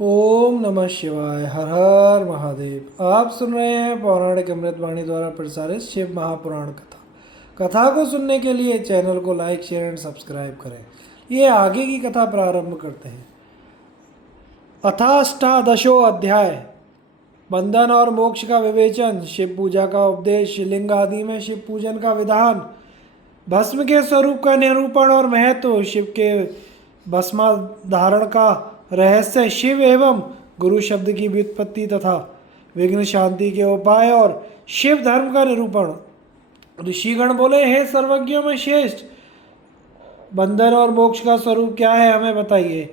ओम नमः शिवाय। हर हर महादेव। आप सुन रहे हैं पौराणिक अमृतवाणी द्वारा प्रसारित शिव महापुराण कथा। कथा को सुनने के लिए चैनल को लाइक शेयर एंड सब्सक्राइब करें। ये आगे की कथा प्रारंभ करते हैं। अथाष्टादशो अध्याय। बंधन और मोक्ष का विवेचन, शिव पूजा का उपदेश, लिंग आदि में शिव पूजन का विधान, भस्म के स्वरूप का निरूपण और महत्व, शिव के भस्मा धारण का रहस्य, शिव एवं गुरु शब्द की व्युत्पत्ति तथा विघ्न शांति के उपाय और शिव धर्म का निरूपण। ऋषिगण बोले, हे सर्वज्ञों में श्रेष्ठ, बंधन और मोक्ष का स्वरूप क्या है, हमें बताइए।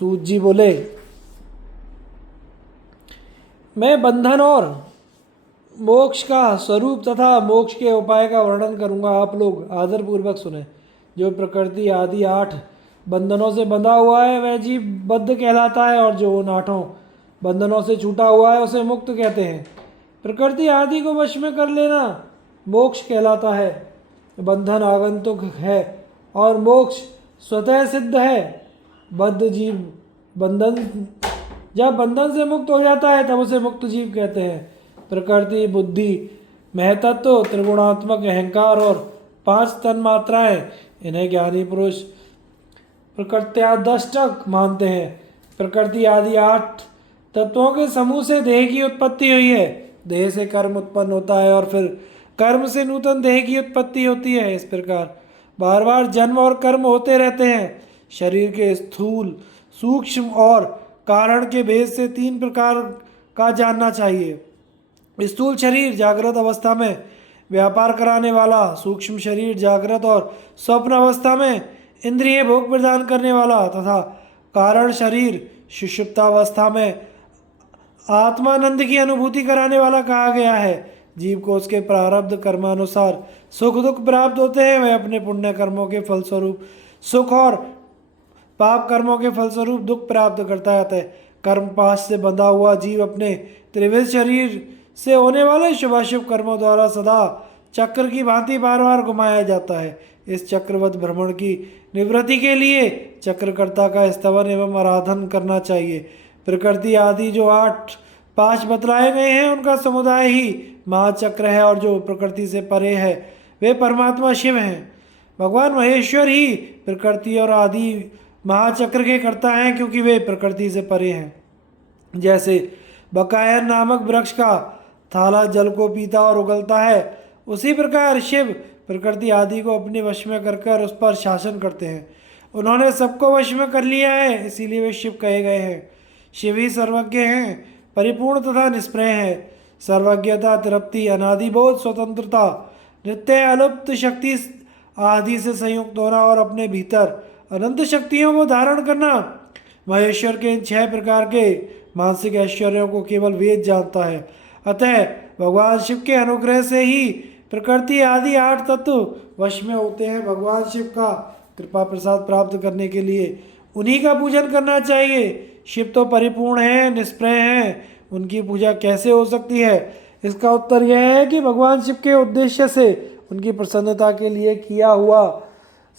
सूत जी बोले, मैं बंधन और मोक्ष का स्वरूप तथा मोक्ष के उपाय का वर्णन करूंगा। आप लोग आदर पूर्वक सुने। जो प्रकृति आदि 8 बंधनों से बंधा हुआ है वह जीव बद्ध कहलाता है, और जो उन 8 बंधनों से छूटा हुआ है उसे मुक्त कहते हैं। प्रकृति आदि को वश में कर लेना मोक्ष कहलाता है। बंधन आगंतुक है और मोक्ष स्वतः सिद्ध है। बद्ध जीव जब बंधन से मुक्त हो जाता है तब उसे मुक्त जीव कहते हैं। प्रकृति, बुद्धि, महतत्व, त्रिगुणात्मक अहंकार और 5 तन मात्राएं, इन्हें ज्ञानी पुरुष प्रकृत्यादष्टक मानते हैं। प्रकृति आदि 8 तत्वों के समूह से देह की उत्पत्ति हुई है। देह से कर्म उत्पन्न होता है और फिर कर्म से नूतन देह की उत्पत्ति होती है। इस प्रकार बार बार जन्म और कर्म होते रहते हैं। शरीर के स्थूल, सूक्ष्म और कारण के भेद से 3 प्रकार का जानना चाहिए। स्थूल शरीर जागृत अवस्था में व्यापार कराने वाला, सूक्ष्म शरीर जागृत और स्वप्न अवस्था में इंद्रिय भोग प्रदान करने वाला, तथा कारण शरीर सुषुप्तावस्था में आत्मानंद की अनुभूति कराने वाला कहा गया है। जीव को उसके प्रारब्ध कर्मानुसार सुख दुख प्राप्त होते हैं। वह अपने पुण्य कर्मों के फलस्वरूप सुख और पाप कर्मों के फलस्वरूप दुख प्राप्त करता है। कर्म पाश से बंधा हुआ जीव अपने त्रिविध शरीर से होने वाले शुभाशुभ कर्मों द्वारा सदा चक्र की भांति बार बार घुमाया जाता है। इस चक्रवत भ्रमण की निवृत्ति के लिए चक्रकर्ता का स्तवन एवं आराधन करना चाहिए। प्रकृति आदि जो 5 बतलाए गए हैं उनका समुदाय ही महाचक्र है, और जो प्रकृति से परे है वे परमात्मा शिव हैं। भगवान महेश्वर ही प्रकृति और आदि महाचक्र के कर्ता हैं, क्योंकि वे प्रकृति से परे हैं। जैसे बकायन नामक वृक्ष का थाला जल को पीता और उगलता है, उसी प्रकार शिव प्रकृति आदि को अपने वश में कर उस पर शासन करते हैं। उन्होंने सबको वश में कर लिया है, इसीलिए वे शिव कहे गए हैं। शिव ही सर्वज्ञ हैं, परिपूर्ण तथा निष्प्रय है। सर्वज्ञता, तृप्ति, अनादिबोध, स्वतंत्रता, नित्य अलुप्त शक्ति आदि से संयुक्त होना और अपने भीतर अनंत शक्तियों को धारण करना, महेश्वर के इन 6 प्रकार के मानसिक ऐश्वर्यों को केवल वेद जानता है। अतः भगवान शिव के अनुग्रह से ही प्रकृति आदि 8 तत्व वश में होते हैं। भगवान शिव का कृपा प्रसाद प्राप्त करने के लिए उन्हीं का पूजन करना चाहिए। शिव तो परिपूर्ण है, निष्प्रय हैं, उनकी पूजा कैसे हो सकती है? इसका उत्तर यह है कि भगवान शिव के उद्देश्य से उनकी प्रसन्नता के लिए किया हुआ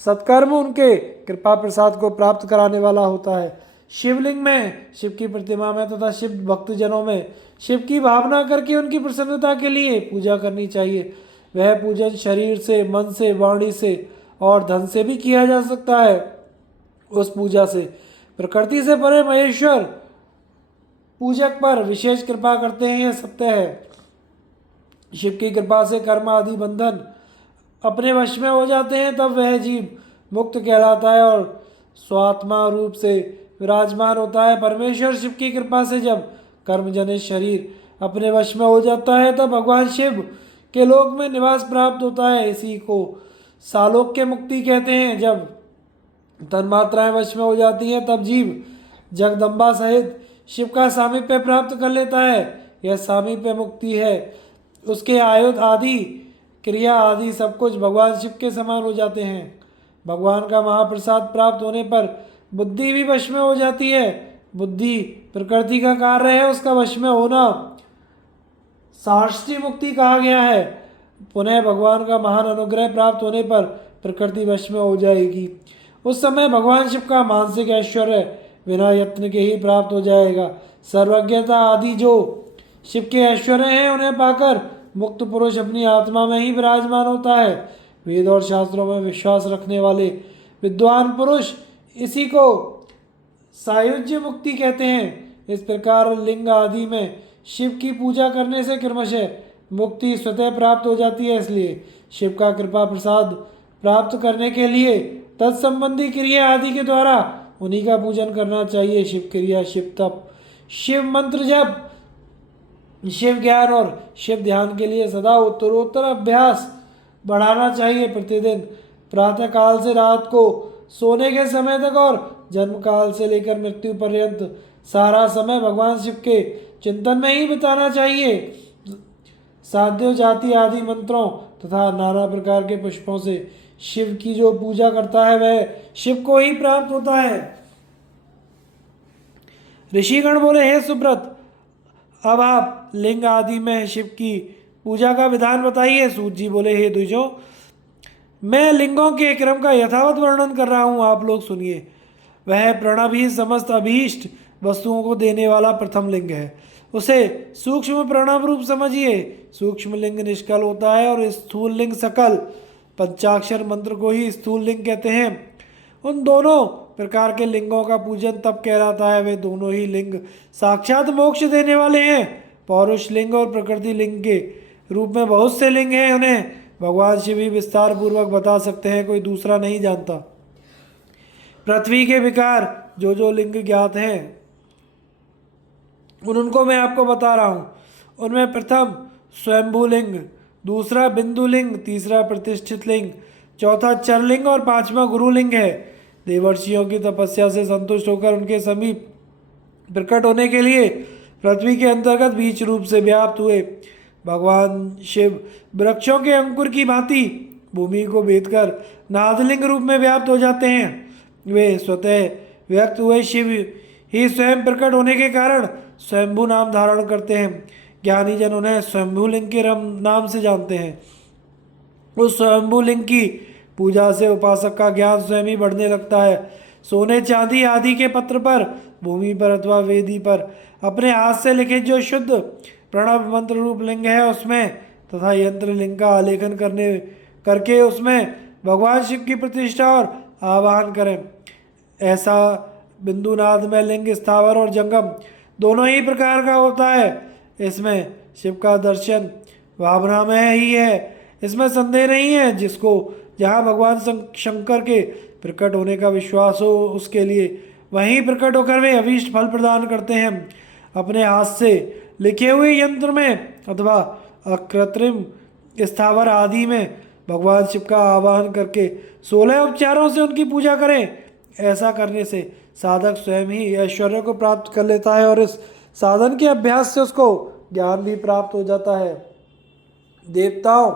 सत्कर्म उनके कृपा प्रसाद को प्राप्त कराने वाला होता है। शिवलिंग में, शिव की प्रतिमा में तथा शिव भक्तजनों में शिव की भावना करके उनकी प्रसन्नता के लिए पूजा करनी चाहिए। वह पूजन शरीर से, मन से, वाणी से और धन से भी किया जा सकता है। उस पूजा से प्रकृति से परे महेश्वर पूजक पर विशेष कृपा करते हैं, यह सत्य है। शिव की कृपा से कर्म आदि बंधन अपने वश में हो जाते हैं, तब वह जीव मुक्त कहलाता है और स्वात्मा रूप से विराजमान होता है। परमेश्वर शिव की कृपा से जब कर्मजनित शरीर अपने वश में हो जाता है तब भगवान शिव के लोक में निवास प्राप्त होता है। इसी को सालोक्य मुक्ति कहते हैं। जब तन्मात्राएं वश में हो जाती हैं तब जीव जगदम्बा सहित शिव का सामीप्य प्राप्त कर लेता है। यह सामीप्य मुक्ति है। उसके आयुध आदि, क्रिया आदि सब कुछ भगवान शिव के समान हो जाते हैं। भगवान का महाप्रसाद प्राप्त होने पर बुद्धि भी वश में हो जाती है। बुद्धि प्रकृति का कार्य है, उसका वश में होना साष्टी मुक्ति कहा गया है। पुनः भगवान का महान अनुग्रह प्राप्त होने पर प्रकृति वश में हो जाएगी। उस समय भगवान शिव का मानसिक ऐश्वर्य बिना यत्न के ही प्राप्त हो जाएगा। सर्वज्ञता आदि जो शिव के ऐश्वर्य हैं उन्हें पाकर मुक्त पुरुष अपनी आत्मा में ही विराजमान होता है। वेद और शास्त्रों में विश्वास रखने वाले विद्वान पुरुष इसी को सायुज्य मुक्ति कहते हैं। इस प्रकार लिंग आदि में शिव की पूजा करने से क्रमशः मुक्ति स्वतः प्राप्त हो जाती है। इसलिए शिव का कृपा प्रसाद प्राप्त करने के लिए तत्संबंधी क्रिया आदि के द्वारा उन्हीं का पूजन करना चाहिए। शिव क्रिया, शिव तप, शिव मंत्र जप, शिव ज्ञान और शिव ध्यान के लिए सदा उत्तरोत्तर अभ्यास बढ़ाना चाहिए। प्रतिदिन प्रातः काल से रात को सोने के समय तक और जन्म काल से लेकर मृत्यु पर्यंत सारा समय भगवान शिव के चिंतन में ही बिताना चाहिए। साध्य जाति आदि मंत्रों तथा नाना प्रकार के पुष्पों से शिव की जो पूजा करता है वह शिव को ही प्राप्त होता है। ऋषिगण बोले, हे सुब्रत, अब आप लिंग आदि में शिव की पूजा का विधान बताइए। सूत जी बोले, हे द्विजों, मैं लिंगों के क्रम का यथावत वर्णन कर रहा हूँ, आप लोग सुनिए। वह प्रणव ही समस्त अभीष्ट वस्तुओं को देने वाला प्रथम लिंग है। उसे सूक्ष्म प्रणव रूप समझिए। सूक्ष्म लिंग निष्कल होता है और स्थूल लिंग सकल। पंचाक्षर मंत्र को ही स्थूल लिंग कहते हैं। उन दोनों प्रकार के लिंगों का पूजन तब कहलाता है। वे दोनों ही लिंग साक्षात मोक्ष देने वाले हैं। पौरुष लिंग और प्रकृति लिंग के रूप में बहुत से लिंग हैं। उन्हें भगवान शिव ही विस्तार पूर्वक बता सकते हैं, कोई दूसरा नहीं जानता। पृथ्वी के विकार जो जो लिंग ज्ञात हैं उनको मैं आपको बता रहा हूँ। उनमें प्रथम स्वयंभू लिंग, दूसरा बिंदु लिंग, तीसरा प्रतिष्ठित लिंग, चौथा चरलिंग और पांचवा गुरुलिंग है। देवर्षियों की तपस्या से संतुष्ट होकर उनके समीप प्रकट होने के लिए पृथ्वी के अंतर्गत बीच रूप से व्याप्त हुए भगवान शिव वृक्षों के अंकुर की भांति भूमि को भेद कर नादलिंग रूप में व्याप्त हो जाते हैं। वे स्वतः व्यक्त हुए शिव ही स्वयं प्रकट होने के कारण स्वयंभू नाम धारण करते हैं। ज्ञानी जन उन्हें स्वयंभू लिंग के नाम से जानते हैं। उस स्वयंभू लिंग की पूजा से उपासक का ज्ञान स्वयं ही बढ़ने लगता है। सोने चांदी आदि के पत्र पर, भूमि पर अथवा वेदी पर अपने हाथ से लिखित जो शुद्ध प्रणव मंत्र रूप लिंग है उसमें तथा यंत्र लिंग का आलेखन करके उसमें भगवान शिव की प्रतिष्ठा और आवाहन करें। ऐसा बिंदुनाद में लिंग स्थावर और जंगम दोनों ही प्रकार का होता है। इसमें शिव का दर्शन भावना में ही है, इसमें संदेह नहीं है। जिसको जहाँ भगवान शंकर के प्रकट होने का विश्वास हो उसके लिए वहीं प्रकट होकर वे अभीष्ट फल प्रदान करते हैं। अपने हाथ से लिखे हुए यंत्र में अथवा अकृत्रिम स्थावर आदि में भगवान शिव का आवाहन करके 16 उपचारों से उनकी पूजा करें। ऐसा करने से साधक स्वयं ही ऐश्वर्य को प्राप्त कर लेता है और इस साधन के अभ्यास से उसको ज्ञान भी प्राप्त हो जाता है। देवताओं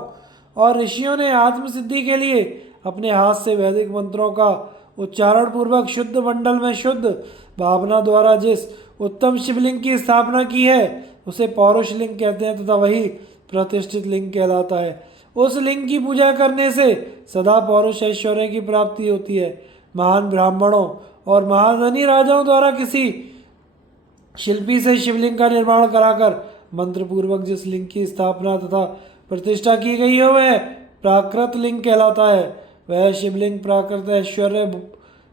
और ऋषियों ने आत्मसिद्धि के लिए अपने हाथ से वैदिक मंत्रों का उच्चारण पूर्वक शुद्ध मंडल में शुद्ध भावना द्वारा जिस उत्तम शिवलिंग की स्थापना की है उसे पौरुष लिंग कहते हैं तथा वही प्रतिष्ठित लिंग कहलाता है। उस लिंग की पूजा करने से सदा पौरुष ऐश्वर्य की प्राप्ति होती है। महान ब्राह्मणों और महाधनी राजाओं द्वारा किसी शिल्पी से शिवलिंग का निर्माण कराकर मंत्र पूर्वक जिस लिंग की स्थापना तथा प्रतिष्ठा की गई है वह प्राकृत लिंग कहलाता है। वह शिवलिंग प्राकृत ऐश्वर्य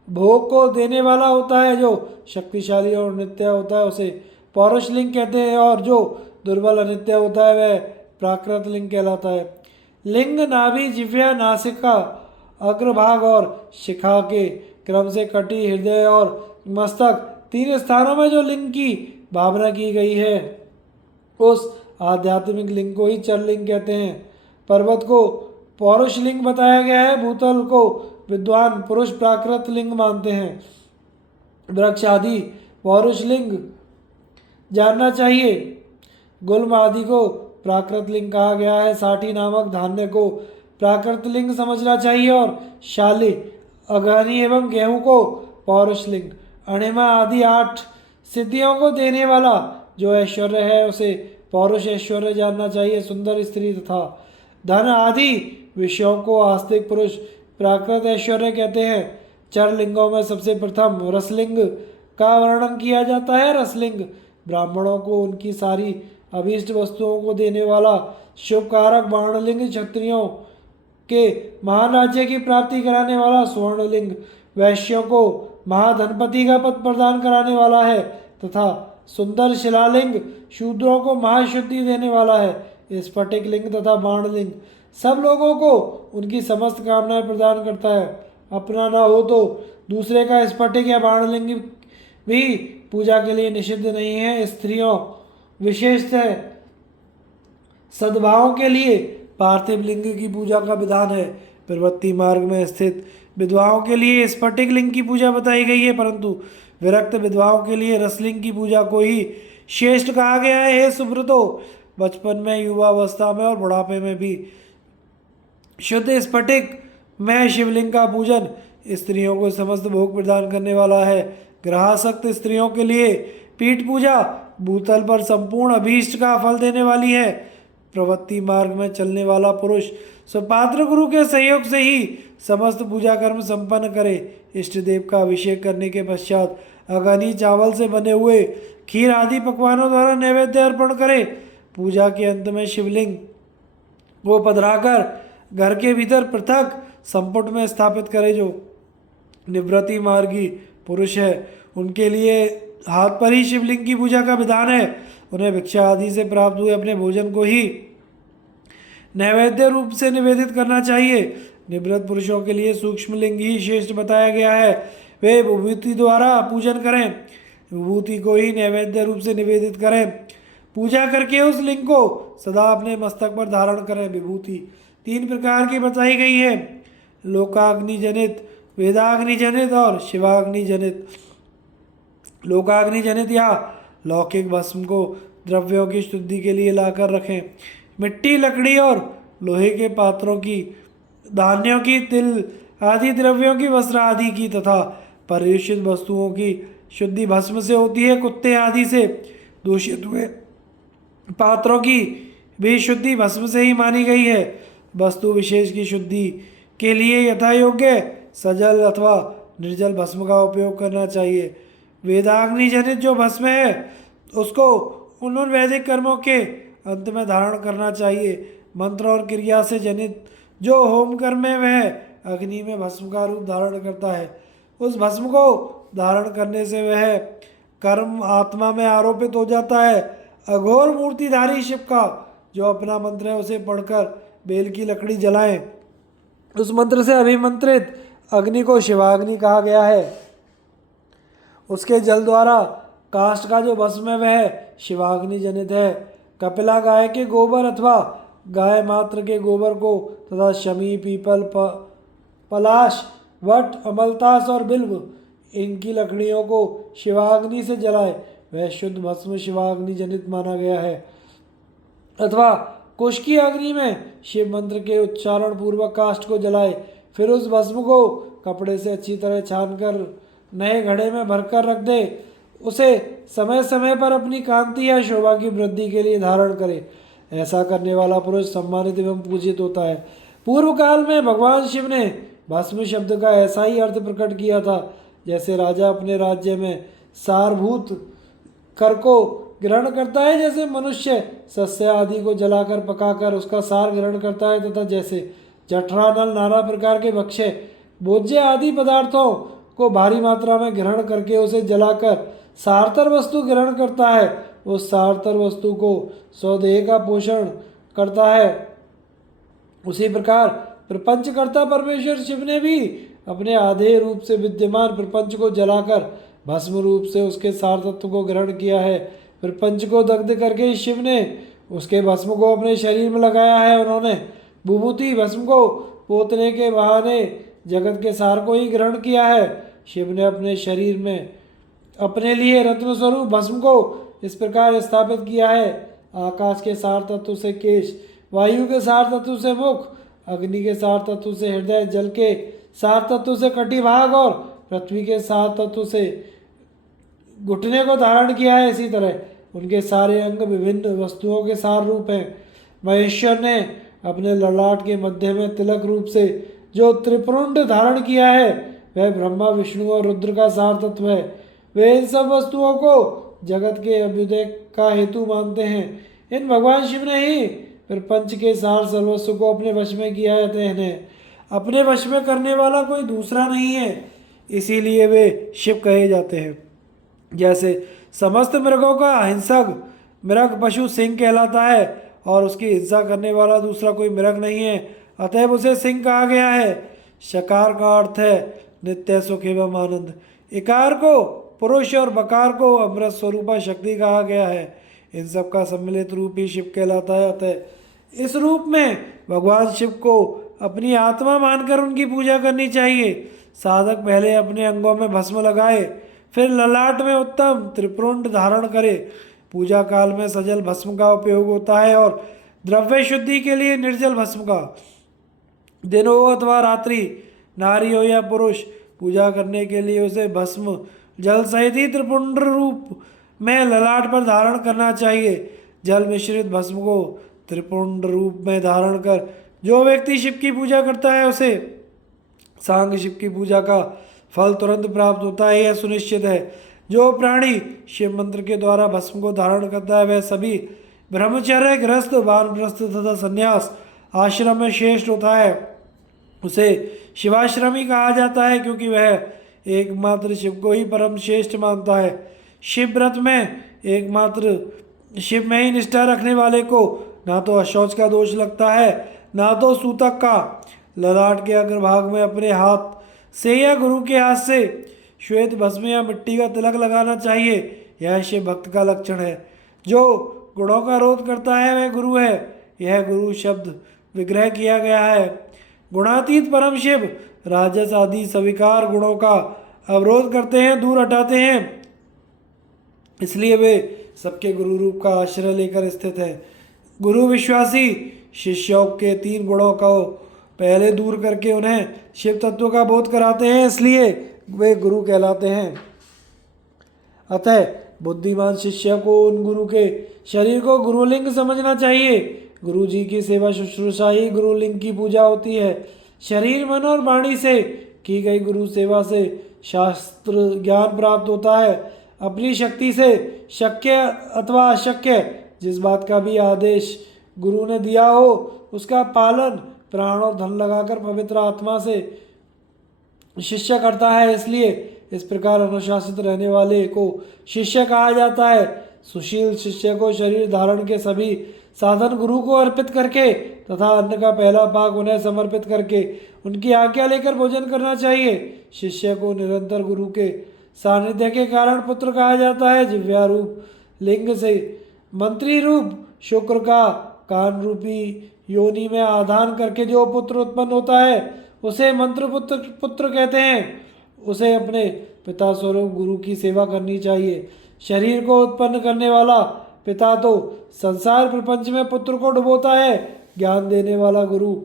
भोग को देने वाला होता है। जो शक्तिशाली और नित्य होता है उसे पौरुष लिंग कहते हैं और जो दुर्बल अनित्य होता है वह प्राकृत लिंग कहलाता है। लिंग नाभि, जिह्वा, नासिका, अग्रभाग और शिखा के क्रम से कटी, हृदय और मस्तक तीन स्थानों में जो लिंग की भावना की गई है उस आध्यात्मिक लिंग को ही चरलिंग कहते हैं। पर्वत को पौरुष लिंग बताया गया है। भूतल को विद्वान पुरुष प्राकृत लिंग मानते हैं। वृक्ष आदि पौरुष लिंग जानना चाहिए। गुल्म आदि को प्राकृत लिंग कहा गया है। साठी नामक धान्य को प्राकृत लिंग समझना चाहिए और शाली, अगहनी एवं गेहूं को पौरुष लिंग। अणिमा आदि 8 सिद्धियों को देने वाला जो ऐश्वर्य है उसे पौरुष ऐश्वर्य जानना चाहिए। सुंदर स्त्री तथा धन आदि विषयों को आस्तिक पुरुष प्राकृत ऐश्वर्य कहते हैं। चर लिंगों में सबसे प्रथम रसलिंग का वर्णन किया जाता है। रसलिंग ब्राह्मणों को उनकी सारी अभीष्ट वस्तुओं को देने वाला शुभ कारक। बाणलिंग क्षत्रियों के महान राज्य की प्राप्ति कराने वाला। स्वर्णलिंग वैश्यों को महाधनपति का पद प्रदान कराने वाला है तथा सुंदर शिलालिंग शूद्रों को महाशुद्धि देने वाला है। स्फटिक लिंग तथा बाणलिंग सब लोगों को उनकी समस्त कामनाएं प्रदान करता है। अपना ना हो तो दूसरे का स्फटिक या बाणलिंग भी पूजा के लिए निषिद्ध नहीं है। स्त्रियों विशेषतः सद्भाव के लिए पार्थिव लिंग की पूजा का विधान है। प्रवृत्ति मार्ग में स्थित विधवाओं के लिए स्फटिक लिंग की पूजा बताई गई है, परंतु विरक्त विधवाओं के लिए रसलिंग की पूजा को ही श्रेष्ठ कहा गया है। हे सुब्रतो, बचपन में, युवावस्था में और बुढ़ापे में भी शुद्ध स्फटिक में शिवलिंग का पूजन स्त्रियों को समस्त भोग प्रदान करने वाला है। ग्रहासक्त स्त्रियों के लिए पीठ पूजा भूतल पर संपूर्ण अभीष्ट का फल देने वाली है। प्रवृत्ति मार्ग में चलने वाला पुरुष स्वपात्र गुरु के सहयोग से ही समस्त पूजा कर्म संपन्न करे। इष्ट देव का अभिषेक करने के पश्चात अगनी चावल से बने हुए खीर आदि पकवानों द्वारा नैवेद्य अर्पण करे। पूजा के अंत में शिवलिंग को पधराकर घर के भीतर पृथक संपुट में स्थापित करे। जो निवृत्ति मार्गी पुरुष है उनके लिए हाथ पर ही शिवलिंग की पूजा का विधान है। उन्हें भिक्षा आदि से प्राप्त हुए अपने भोजन को ही नैवेद्य रूप से निवेदित करना चाहिए। निवृत्त पुरुषों के लिए सूक्ष्म लिंग ही श्रेष्ठ बताया गया है। वे विभूति द्वारा पूजन करें, विभूति को ही नैवेद्य रूप से निवेदित करें। पूजा करके उस लिंग को सदा अपने मस्तक पर धारण करें। विभूति 3 प्रकार की बताई गई है, लोकाग्नि जनित, वेदाग्नि जनित और शिवाग्नि जनित। लोकाग्नि जनित या लौकिक भस्म को द्रव्यों की शुद्धि के लिए लाकर रखें। मिट्टी, लकड़ी और लोहे के पात्रों की, धान्यों की, तिल आदि द्रव्यों की, वस्त्र आदि की तथा परियुषित वस्तुओं की शुद्धि भस्म से होती है। कुत्ते आदि से दूषित हुए पात्रों की भी शुद्धि भस्म से ही मानी गई है। वस्तु विशेष की शुद्धि के लिए यथा योग्य सजल अथवा निर्जल भस्म का उपयोग करना चाहिए। वेदाग्नि जनित जो भस्म है उसको उन वैदिक कर्मों के अंत में धारण करना चाहिए। मंत्र और क्रिया से जनित जो होम कर्म है वह अग्नि में भस्म का रूप धारण करता है। उस भस्म को धारण करने से वह कर्म आत्मा में आरोपित हो जाता है। अघोर मूर्तिधारी शिव का जो अपना मंत्र है उसे पढ़कर बेल की लकड़ी जलाएं। उस मंत्र से अभिमंत्रित अग्नि को शिवाग्नि कहा गया है। उसके जल द्वारा काष्ठ का जो भस्म है वह शिवाग्नि जनित है। कपिला गाय के गोबर अथवा गाय मात्र के गोबर को तथा शमी, पीपल, पलाश, वट, अमलतास और बिल्व इनकी लकड़ियों को शिवाग्नि से जलाए, वह शुद्ध भस्म शिवाग्नि जनित माना गया है। अथवा कुश की अग्नि में शिव मंत्र के उच्चारण पूर्वक काष्ठ को जलाए, फिर उस भस्म को कपड़े से अच्छी तरह छानकर नए घड़े में भरकर रख दे। उसे समय समय पर अपनी कांति या शोभा की वृद्धि के लिए धारण करे। ऐसा करने वाला पुरुष सम्मानित एवं पूजित होता है। पूर्व काल में भगवान शिव ने भस्म शब्द का ऐसा ही अर्थ प्रकट किया था जैसे राजा अपने राज्य में सारभूत कर को ग्रहण करता है, जैसे मनुष्य सस्य आदि को जलाकर पकाकर उसका सार ग्रहण करता है, तथा जैसे जठरा, नल, नाना प्रकार के भक्ष्य, भोज्य आदि पदार्थों को भारी मात्रा में ग्रहण करके उसे जलाकर सारतर वस्तु ग्रहण करता है, उस सारतर वस्तु को स्वदेह का पोषण करता है। उसी प्रकार प्रपंचकर्ता परमेश्वर शिव ने भी अपने आधे रूप से विद्यमान प्रपंच को जलाकर भस्म रूप से उसके सार तत्व को ग्रहण किया है। प्रपंच को दग्ध करके शिव ने उसके भस्म को अपने शरीर में लगाया है। उन्होंने विभूति भस्म को पोतने के बहाने जगत के सार को ही ग्रहण किया है। शिव ने अपने शरीर में अपने लिए रत्न स्वरूप भस्म को इस प्रकार स्थापित किया है। आकाश के सार तत्व से केश, वायु के सार तत्व से मुख, अग्नि के सार तत्व से हृदय, जल के सार तत्व से कटिभाग और पृथ्वी के सार तत्व से घुटने को धारण किया है। इसी तरह उनके सारे अंग विभिन्न वस्तुओं के सार रूप हैं। महेश्वर ने अपने ललाट के मध्य में तिलक रूप से जो त्रिपुरुंड धारण किया है वह ब्रह्मा, विष्णु और रुद्र का सार तत्व है। वे इन सब वस्तुओं को जगत के अभ्युदय का हेतु मानते हैं। इन भगवान शिव ने ही प्रपंच के सार सर्वस्व को अपने वश में किया है। इन्हें अपने वश में करने वाला कोई दूसरा नहीं है, इसीलिए वे शिव कहे जाते हैं। जैसे समस्त मृगों का हिंसक मृग पशु सिंह कहलाता है और उसकी हिंसा करने वाला दूसरा कोई मृग नहीं है, अतएव उसे सिंह कहा गया है। शकार का अर्थ है नित्य सुख एवं आनंद। इकार को पुरुष और बकार को अमृत स्वरूपा शक्ति कहा गया है। इन सब का सम्मिलित रूप ही शिव कहलाता है। अतः इस रूप में भगवान शिव को अपनी आत्मा मानकर उनकी पूजा करनी चाहिए। साधक पहले अपने अंगों में भस्म लगाए, फिर ललाट में उत्तम त्रिपुंड धारण करे। पूजा काल में सजल भस्म का उपयोग होता है और द्रव्य शुद्धि के लिए निर्जल भस्म का। दिन हो अथवा रात्रि, नारी हो या पुरुष, पूजा करने के लिए उसे भस्म जल सहित ही त्रिपुंड रूप में ललाट पर धारण करना चाहिए। जल मिश्रित भस्म को त्रिपुंड रूप में धारण कर जो व्यक्ति शिव की पूजा करता है उसे सांग शिव की पूजा का फल तुरंत प्राप्त होता है, यह सुनिश्चित है। जो प्राणी शिव मंत्र के द्वारा भस्म को धारण करता है वह सभी ब्रह्मचर्य, गृहस्थ, वानप्रस्थ तथा संन्यास आश्रम में श्रेष्ठ होता है। उसे शिवाश्रमी कहा जाता है क्योंकि वह एकमात्र शिव को ही परम श्रेष्ठ मानता है। शिव व्रत में एकमात्र शिव में ही निष्ठा रखने वाले को ना तो अशौच का दोष लगता है ना तो सूतक का। ललाट के अग्रभाग में अपने हाथ से या गुरु के हाथ से श्वेत भस्म या मिट्टी का तिलक लगाना चाहिए। यह शिव भक्त का लक्षण है। जो गुणों का रोध करता है वह गुरु है। यह गुरु शब्द विग्रह किया गया है। गुणातीत परम शिव राजस आदि स्वीकार गुणों का अवरोध करते हैं, दूर हटाते हैं, इसलिए वे सबके गुरु रूप का आश्रय लेकर स्थित है। गुरु विश्वासी शिष्यों के 3 गुणों को पहले दूर करके उन्हें शिव तत्व का बोध कराते हैं, इसलिए वे गुरु कहलाते हैं। अतः बुद्धिमान शिष्य को उन गुरु के शरीर को गुरुलिंग समझना चाहिए। गुरु जी की सेवा शुश्रूषा ही गुरुलिंग की पूजा होती है। शरीर, मन और वाणी से की गई गुरु सेवा से शास्त्र ज्ञान प्राप्त होता है। अपनी शक्ति से शक्य अथवा अशक्य जिस बात का भी आदेश गुरु ने दिया हो उसका पालन प्राण और धन लगाकर पवित्र आत्मा से शिष्य करता है, इसलिए इस प्रकार अनुशासित रहने वाले को शिष्य कहा जाता है। सुशील शिष्य को शरीर धारण के सभी साधन गुरु को अर्पित करके तथा अन्न का पहला भाग उन्हें समर्पित करके उनकी आज्ञा लेकर भोजन करना चाहिए। शिष्य को निरंतर गुरु के सानिध्य के कारण पुत्र कहा जाता है। जिव्या रूप लिंग से मंत्री रूप शुक्र का कान रूपी योनि में आधान करके जो पुत्र उत्पन्न होता है उसे मंत्र पुत्र कहते हैं। उसे अपने पिता स्वरूप गुरु की सेवा करनी चाहिए। शरीर को उत्पन्न करने वाला पिता तो संसार प्रपंच में पुत्र को डुबोता है। ज्ञान देने वाला गुरु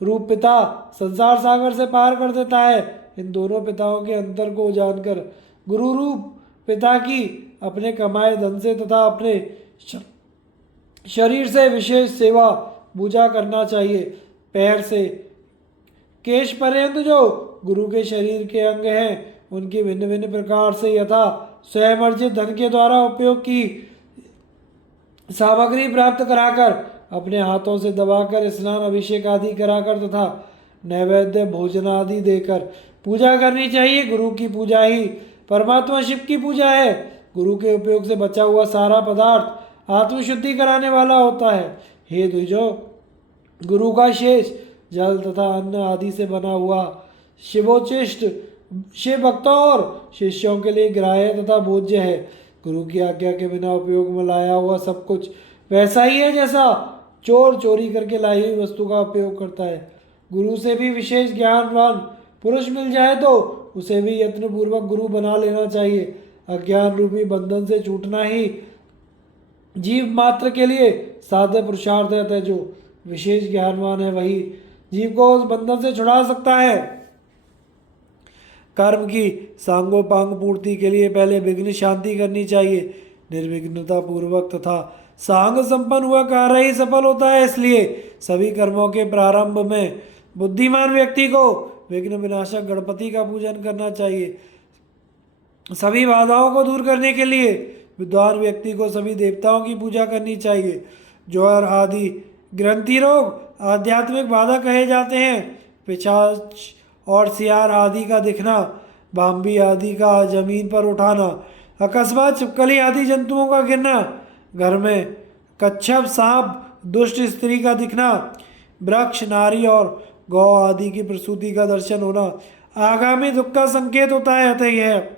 रूप पिता संसार सागर से पार कर देता है। इन दोनों पिताओं के अंतर को जानकर गुरु रूप पिता की अपने कमाए धन से तथा अपने शरीर से विशेष सेवा पूजा करना चाहिए। पैर से केश पर्यंत जो गुरु के शरीर के अंग हैं उनकी भिन्न भिन्न प्रकार से यथा स्वयं अर्जित धन के द्वारा उपयोग की सामग्री प्राप्त कराकर अपने हाथों से दबाकर स्नान अभिषेक आदि कराकर तथा नैवेद्य भोजन आदि देकर पूजा करनी चाहिए। गुरु की पूजा ही परमात्मा शिव की पूजा है। गुरु के उपयोग से बचा हुआ सारा पदार्थ आत्मशुद्धि कराने वाला होता है। हे द्विजो, गुरु का शेष जल तथा अन्न आदि से बना हुआ शिवोचिष्ट शिव भक्तों और शिष्यों के लिए ग्राह्य तथा भोज्य है। गुरु की आज्ञा के बिना उपयोग में लाया हुआ सब कुछ वैसा ही है जैसा चोर चोरी करके लाई हुई वस्तु का उपयोग करता है। गुरु से भी विशेष ज्ञानवान पुरुष मिल जाए तो उसे भी यत्नपूर्वक गुरु बना लेना चाहिए। अज्ञान रूपी बंधन से छूटना ही जीव मात्र के लिए साध्य पुरुषार्थ है। जो विशेष ज्ञानवान है वही जीव को उस बंधन से छुड़ा सकता है। कर्म की सांगोपांग पूर्ति के लिए पहले विघ्न शांति करनी चाहिए। निर्विघ्नता पूर्वक तथा सांग संपन्न हुआ कार्य ही सफल होता है। इसलिए सभी कर्मों के प्रारंभ में बुद्धिमान व्यक्ति को विघ्न विनाशक गणपति का पूजन करना चाहिए। सभी बाधाओं को दूर करने के लिए विद्वान व्यक्ति को सभी देवताओं की पूजा करनी चाहिए। ज्वर आदि ग्रंथि रोग आध्यात्मिक बाधा कहे जाते हैं। पिशाच और सियार आदि का दिखना, बाम्बी आदि का जमीन पर उठाना, अकस्मात छिपकली आदि जंतुओं का गिरना, घर में कच्छप सांप दुष्ट स्त्री का दिखना, वृक्ष नारी और गौ आदि की प्रसूति का दर्शन होना आगामी दुख का संकेत होता है। अतः यह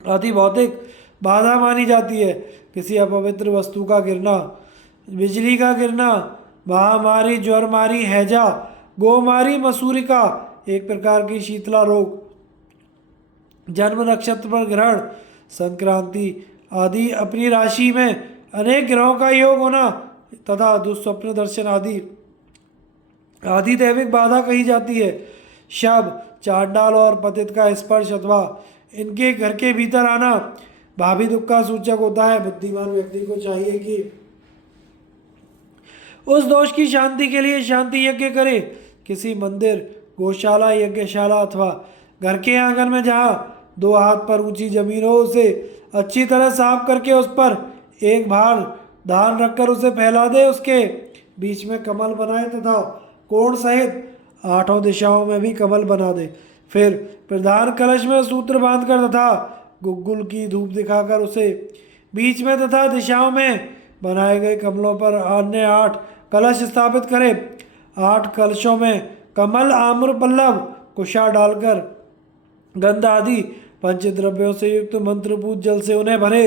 अति भौतिक बाधा मानी जाती है। किसी अपवित्र वस्तु का गिरना, बिजली का गिरना, महामारी, ज्वरमारी, हैजा, गोमारी, मसूरिका एक प्रकार की शीतला रोग, जन्म नक्षत्र पर ग्रहण, संक्रांति आदि, अपनी राशि में अनेक ग्रहों का योग होना तथा दुस्वप्न दर्शन आदि आदि दैविक बाधा कही जाती है। शब, चांडाल और पतित का स्पर्श अथवा इनके घर के भीतर आना भावी दुख का सूचक होता है। बुद्धिमान व्यक्ति को चाहिए कि उस दोष की शांति के लिए शांति यज्ञ करे। किसी मंदिर, गौशाला, यज्ञशाला अथवा घर के आंगन में जहाँ 2 हाथ पर ऊंची जमीन हो उसे अच्छी तरह साफ करके उस पर एक भार धान रखकर उसे फैला दे। उसके बीच में कमल बनाए तथा कोण सहित 8 दिशाओं में भी कमल बना दे। फिर प्रधान कलश में सूत्र बांधकर तथा गुग्गुल की धूप दिखाकर उसे बीच में तथा दिशाओं में बनाए गए कमलों पर अन्य 8 कलश स्थापित करे। 8 कलशों में कमल, आम्र पल्लव, कुशा डालकर गंध आदि पंचद्रव्यों से युक्त मंत्रपूत जल से उन्हें भरे।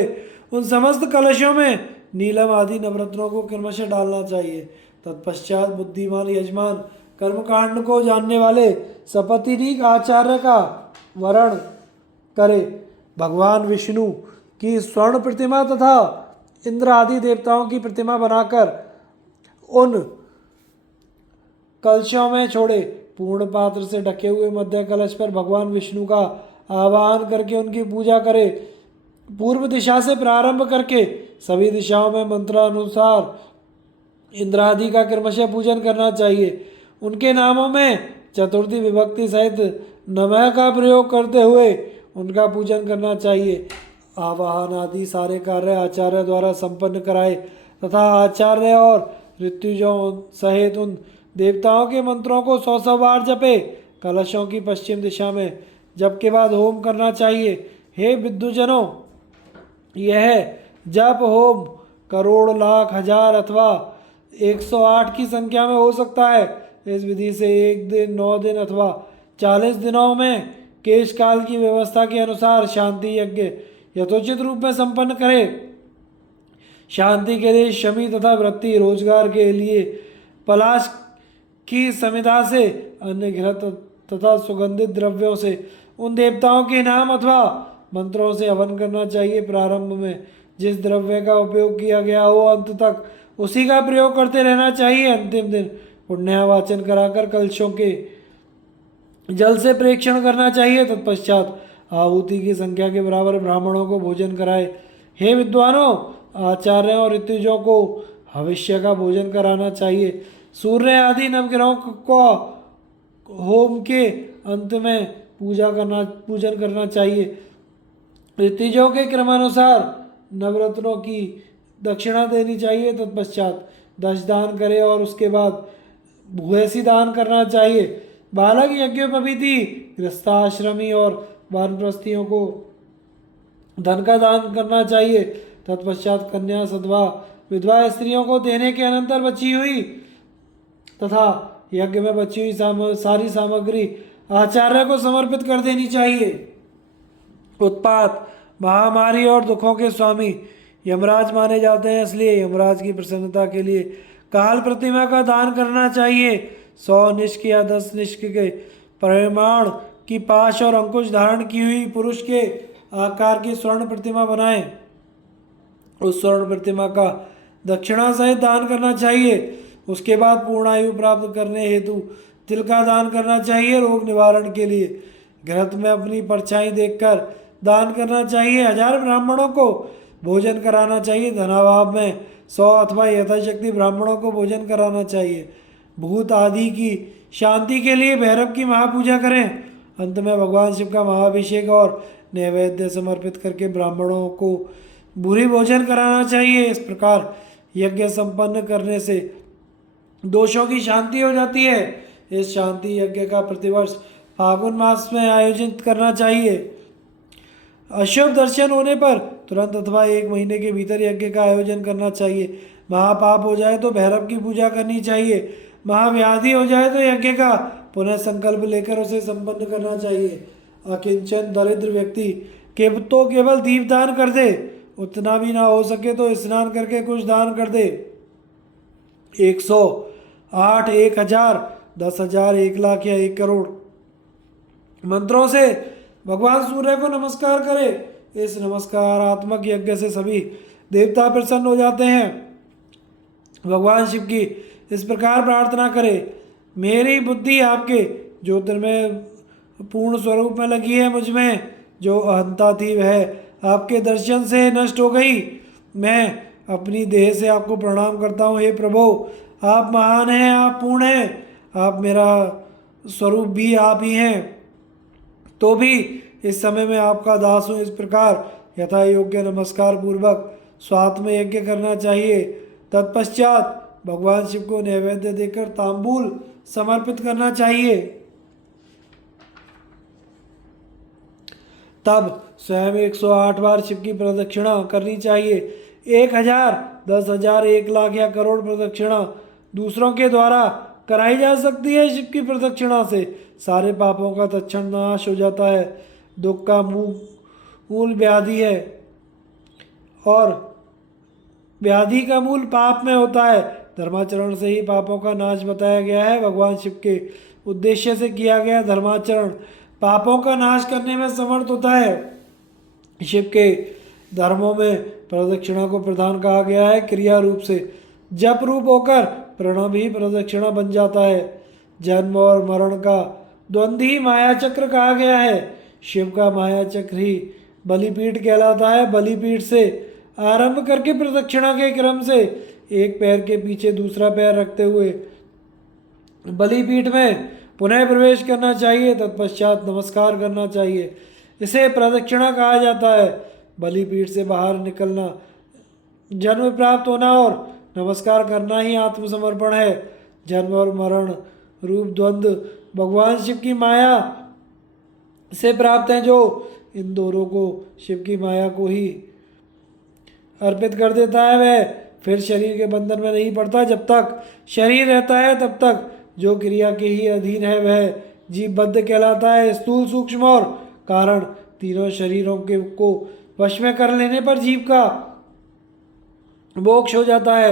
उन समस्त कलशों में नीलम आदि नवरत्नों को क्रमशः डालना चाहिए। तत्पश्चात बुद्धिमान यजमान कर्मकांड को जानने वाले सपत्नीक आचार्य का वरण करे। भगवान विष्णु की स्वर्ण प्रतिमा तथा इंद्र आदि देवताओं की प्रतिमा बनाकर उन कलशों में छोड़े। पूर्ण पात्र से ढके हुए मध्य कलश पर भगवान विष्णु का आवाहन करके उनकी पूजा करे। पूर्व दिशा से प्रारंभ करके सभी दिशाओं में मंत्रानुसार इंद्र आदि का क्रमशः पूजन करना चाहिए। उनके नामों में चतुर्थी विभक्ति सहित नमः का प्रयोग करते हुए उनका पूजन करना चाहिए। आवाहन आदि सारे कार्य आचार्य द्वारा संपन्न कराए तथा आचार्य और ऋत्विजों सहित उन देवताओं के मंत्रों को 100 बार जपे। कलशों की पश्चिम दिशा में जप के बाद होम करना चाहिए। हे विद्वजनों, यह जप होम करोड़, लाख, हजार अथवा 108 की संख्या में हो सकता है। इस विधि से 1 दिन, 9 दिन अथवा 40 दिनों में केश काल की व्यवस्था के अनुसार शांति यज्ञ यथोचित रूप में संपन्न करे। शांति के लिए शमी तथा वृत्ति, रोजगार के लिए पलाश की समिधा से, अन्य घृत तथा सुगंधित द्रव्यों से उन देवताओं के नाम अथवा मंत्रों से हवन करना चाहिए। प्रारंभ में जिस द्रव्य का उपयोग किया गया हो अंत तक उसी का प्रयोग करते रहना चाहिए। अंतिम दिन पुण्यावाचन कराकर कलशों के जल से प्रेक्षण करना चाहिए। तत्पश्चात आहुति की संख्या के बराबर ब्राह्मणों को भोजन कराए। हे विद्वानों, आचार्यों और ऋत्विजों को भविष्य का भोजन कराना चाहिए। सूर्य आदि नवग्रहों को होम के अंत में पूजन करना चाहिए। ऋत्विजों के क्रमानुसार नवरत्नों की दक्षिणा देनी चाहिए। तत्पश्चात 10 दान करे और उसके बाद भूयसी दान करना चाहिए। बालक, यज्ञोपवीति, गृहस्थाश्रमी और वानप्रस्थियों को धन का दान करना चाहिए। तत्पश्चात कन्या, सधवा, विधवा स्त्रियों को देने के अनंतर बची हुई तथा यज्ञ में बची हुई सारी सामग्री आचार्य को समर्पित कर देनी चाहिए। उत्पात, महामारी और दुखों के स्वामी यमराज माने जाते हैं, इसलिए यमराज की प्रसन्नता के लिए काल प्रतिमा का दान करना चाहिए। 100 निष्क या 10 निष्क के परिमाण की पाश और अंकुश धारण की हुई पुरुष के आकार की स्वर्ण प्रतिमा बनाएं। उस स्वर्ण प्रतिमा का दक्षिणा सहित दान करना चाहिए। उसके बाद पूर्ण आयु प्राप्त करने हेतु तिल का दान करना चाहिए। रोग निवारण के लिए घृत में अपनी परछाई देखकर दान करना चाहिए। 1000 ब्राह्मणों को भोजन कराना चाहिए। धनाभाव में 100 अथवा यथाशक्ति ब्राह्मणों को भोजन कराना चाहिए। भूत आदि की शांति के लिए भैरव की महापूजा करें। अंत में भगवान शिव का महाअभिषेक और नैवेद्य समर्पित करके ब्राह्मणों को भूरी भोजन कराना चाहिए। इस प्रकार यज्ञ संपन्न करने से दोषों की शांति हो जाती है। इस शांति यज्ञ का प्रतिवर्ष फागुन मास में आयोजित करना चाहिए। अशुभ दर्शन होने पर तुरंत अथवा 1 महीने के भीतर यज्ञ का आयोजन करना चाहिए। महापाप हो जाए तो भैरव की पूजा करनी चाहिए। महाव्याधि हो जाए तो यज्ञ का पुनः संकल्प लेकर उसे संपन्न करना चाहिए। अकिंचन दरिद्र व्यक्ति तो केवल दीप दान कर दे, उतना भी ना हो सके तो स्नान करके कुछ दान कर दे। 108, 1000, 10,000, 1,00,000 या 1 करोड़ मंत्रों से भगवान सूर्य को नमस्कार करे। इस नमस्कारात्मक यज्ञ से सभी देवता प्रसन्न हो जाते हैं। भगवान शिव की इस प्रकार प्रार्थना करे, मेरी बुद्धि आपके ज्योतिर्मय पूर्ण स्वरूप में लगी है। मुझ में जो अहंता थी वह आपके दर्शन से नष्ट हो गई। मैं अपनी देह से आपको प्रणाम करता हूँ। हे प्रभु, आप महान हैं, आप पूर्ण हैं, आप मेरा स्वरूप भी आप ही हैं। तो भी इस समय में आपका दास हूँ। इस प्रकार यथा योग्य नमस्कार पूर्वक स्वात्म यज्ञ करना चाहिए। तत्पश्चात भगवान शिव को नैवेद्य देकर तांबूल समर्पित करना चाहिए। तब स्वयं 108 बार शिव की प्रदक्षिणा करनी चाहिए। 1000, 10,000, 1,00,000 या करोड़ प्रदक्षिणा दूसरों के द्वारा कराई जा सकती है। शिव की प्रदक्षिणा से सारे पापों का तत्क्षण नाश हो जाता है। दुख का मूल व्याधि है और व्याधि का मूल पाप में होता है। धर्माचरण से ही पापों का नाश बताया गया है। भगवान शिव के उद्देश्य से किया गया धर्माचरण पापों का नाश करने में समर्थ होता है। शिव के धर्मों में प्रदक्षिणा को प्रधान कहा गया है। क्रिया रूप से जप रूप होकर प्रणव ही प्रदक्षिणा बन जाता है। जन्म और मरण का द्वंद्व ही माया चक्र कहा गया है। शिव का माया चक्र ही बलिपीठ कहलाता है। बलिपीठ से आरंभ करके प्रदक्षिणा के क्रम से एक पैर के पीछे दूसरा पैर रखते हुए बलिपीठ में पुनः प्रवेश करना चाहिए। तत्पश्चात नमस्कार करना चाहिए। इसे प्रदक्षिणा कहा जाता है। बलिपीठ से बाहर निकलना जन्म प्राप्त होना और नमस्कार करना ही आत्मसमर्पण है। जन्म और मरण रूप द्वंद्व भगवान शिव की माया से प्राप्त हैं। जो इन दोनों को शिव की माया को ही अर्पित कर देता है वह फिर शरीर के बंधन में नहीं पड़ता। जब तक शरीर रहता है तब तक जो क्रिया के ही अधीन है वह जीवबद्ध कहलाता है। स्थूल, सूक्ष्म और कारण तीनों शरीरों के को वश में कर लेने पर जीव का मोक्ष हो जाता है।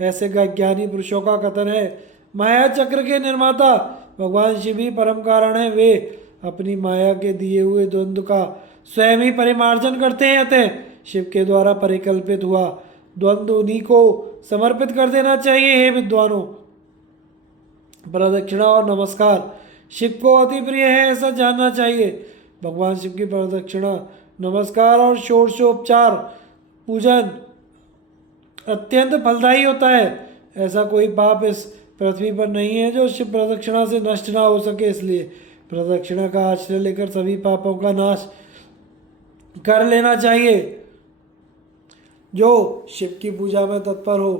ऐसे का ज्ञानी पुरुषों का कथन है। माया चक्र के निर्माता भगवान शिव ही परम कारण है। वे अपनी माया के दिए हुए द्वंद्व का स्वयं ही परिमार्जन करते हैं। अतः शिव के द्वारा परिकल्पित हुआ द्वंद्व उन्हीं को समर्पित कर देना चाहिए। हे विद्वानों, प्रदक्षिणा और नमस्कार शिव को अति प्रिय है ऐसा जानना चाहिए। भगवान शिव की प्रदक्षिणा, नमस्कार और षोडशोपचार पूजन अत्यंत फलदायी होता है। ऐसा कोई पाप इस पृथ्वी पर नहीं है जो शिव प्रदक्षिणा से नष्ट ना हो सके। इसलिए प्रदक्षिणा का आश्रय लेकर सभी पापों का नाश कर लेना चाहिए। जो शिव की पूजा में तत्पर हो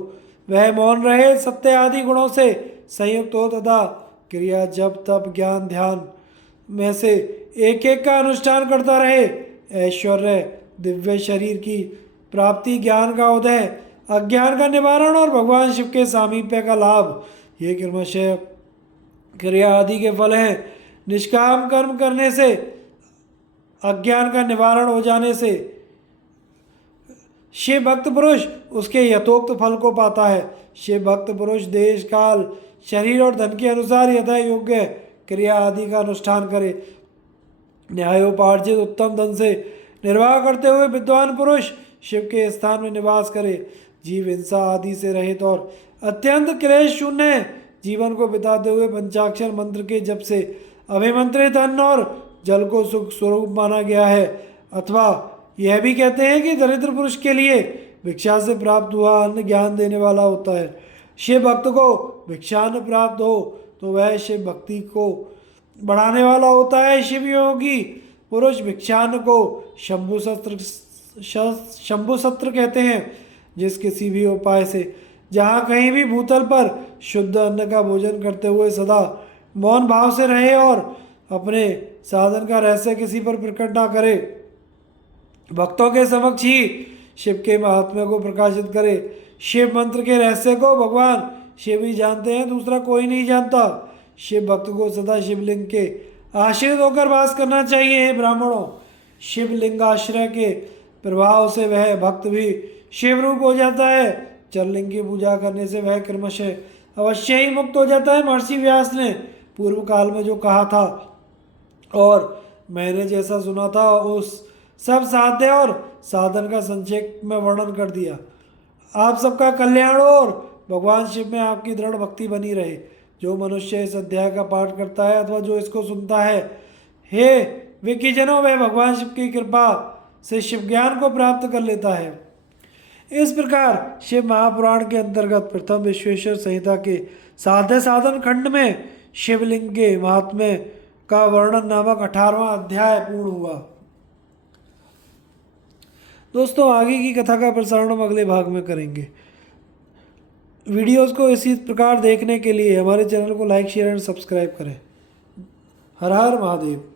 वह मौन रहे, सत्य आदि गुणों से संयुक्त हो तथा क्रिया, जप, तप, ज्ञान, ध्यान में से एक एक का अनुष्ठान करता रहे। ऐश्वर्य, दिव्य शरीर की प्राप्ति, ज्ञान का उदय, अज्ञान का निवारण और भगवान शिव के सामीप्य का लाभ, ये क्रमशः क्रिया आदि के फल हैं। निष्काम कर्म करने से, अज्ञान का निवारण हो जाने से शिव भक्त पुरुष उसके यथोक्त फल को पाता है। शिव भक्त पुरुष देश, काल, शरीर और धन के अनुसार यथा योग्य क्रिया आदि का अनुष्ठान करे। न्यायोपार्जित उत्तम धन से निर्वाह करते हुए विद्वान पुरुष शिव के स्थान में निवास करे। जीव हिंसा आदि से रहित और अत्यंत क्लेश शून्य जीवन को बिताते हुए पंचाक्षर मंत्र के जप से अभिमंत्रित अन्न और जल को सुख स्वरूप माना गया है। अथवा यह भी कहते हैं कि दरिद्र पुरुष के लिए भिक्षा से प्राप्त हुआ अन्न ज्ञान देने वाला होता है। शिव भक्त को भिक्षान्न प्राप्त हो तो वह शिव भक्ति को बढ़ाने वाला होता है। शिव योगी पुरुष भिक्षान्न को शंभु सत्र कहते हैं, जिस किसी भी उपाय से जहाँ कहीं भी भूतल पर शुद्ध अन्न का भोजन करते हुए सदा मौन भाव से रहे और अपने साधन का रहस्य किसी पर प्रकट ना करे, भक्तों के समक्ष ही शिव के महात्म्य को प्रकाशित करे। शिव मंत्र के रहस्य को भगवान शिव ही जानते हैं, दूसरा कोई नहीं जानता। शिव भक्त को सदा शिवलिंग के आश्रित होकर वास करना चाहिए। हे ब्राह्मणों, शिवलिंग आश्रय के प्रभाव से वह भक्त भी शिव रूप हो जाता है। चरलिंग की पूजा करने से वह क्रमशः अवश्य ही मुक्त हो जाता है। महर्षि व्यास ने पूर्व काल में जो कहा था और मैंने जैसा सुना था, उस सब साध्य और साधन का संक्षेप में वर्णन कर दिया। आप सबका कल्याण हो और भगवान शिव में आपकी दृढ़ भक्ति बनी रहे। जो मनुष्य इस अध्याय का पाठ करता है अथवा जो इसको सुनता है, हे विकीजनों, वह भगवान शिव की कृपा से शिव ज्ञान को प्राप्त कर लेता है। इस प्रकार शिव महापुराण के अंतर्गत प्रथम विश्वेश्वर संहिता के साध्य साधन खंड में शिवलिंग के महात्म्य का वर्णन नामक 18वां अध्याय पूर्ण हुआ। दोस्तों, आगे की कथा का प्रसारण हम अगले भाग में करेंगे। वीडियोस को इसी प्रकार देखने के लिए हमारे चैनल को लाइक, शेयर एंड सब्सक्राइब करें। हर हर महादेव।